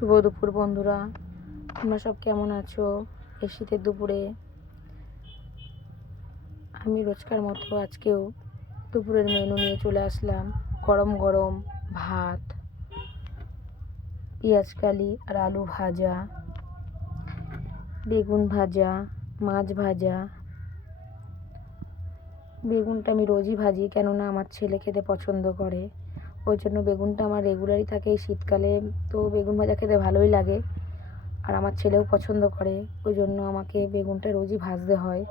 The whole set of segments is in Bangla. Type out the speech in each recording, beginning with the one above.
শুভ দুপুর বন্ধুরা, তোমরা সব কেমন আছো? এই শীতের দুপুরে আমি রোজকার মতো আজকেও দুপুরের মেনু নিয়ে চলে আসলাম। গরম গরম ভাত, পেঁয়াজকালি আর আলু ভাজা, বেগুন ভাজা, মাছ ভাজা। বেগুনটা আমি রোজই ভাজি, কেননা আমার ছেলে খেতে পছন্দ করে। ওই জন্য বেগুনটা আমার রেগুলারই থাকে এই শীতকালে। তো বেগুন ভাজা খেতে ভালোই লাগে, আর আমার ছেলেও পছন্দ করে। ওই জন্য আমাকে বেগুনটা রোজই ভাজতে হয়।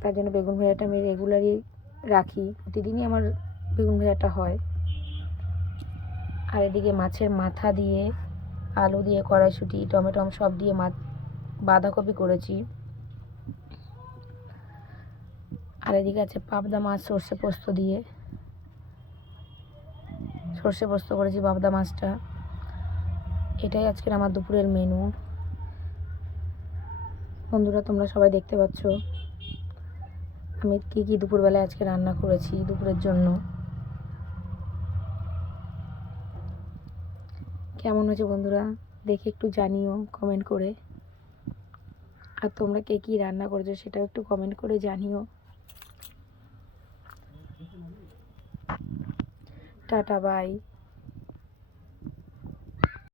তার জন্য বেগুন ভাজাটা আমি রেগুলারই রাখি, প্রতিদিনই আমার বেগুন ভাজাটা হয়। আর এদিকে মাছের মাথা দিয়ে, আলু দিয়ে, কড়াইশুঁটি, টমেটো সব দিয়ে বাঁধাকপি করেছি। আর এদিকে আছে পাবদা মাছ সর্ষে পোস্ত দিয়ে, সর্ষে পোস্ত করেছি পাবদা মাছটা। এটাই আজকের আমার দুপুরের মেনু। বন্ধুরা, তোমরা সবাই দেখতে পাচ্ছ আমি কী কী দুপুরবেলায় আজকে রান্না করেছি দুপুরের জন্য। কেমন হয়েছে বন্ধুরা, দেখে একটু জানিও কমেন্ট করে। আর তোমরা কে কী রান্না করেছো সেটাও একটু কমেন্ট করে জানিও। Tata, by.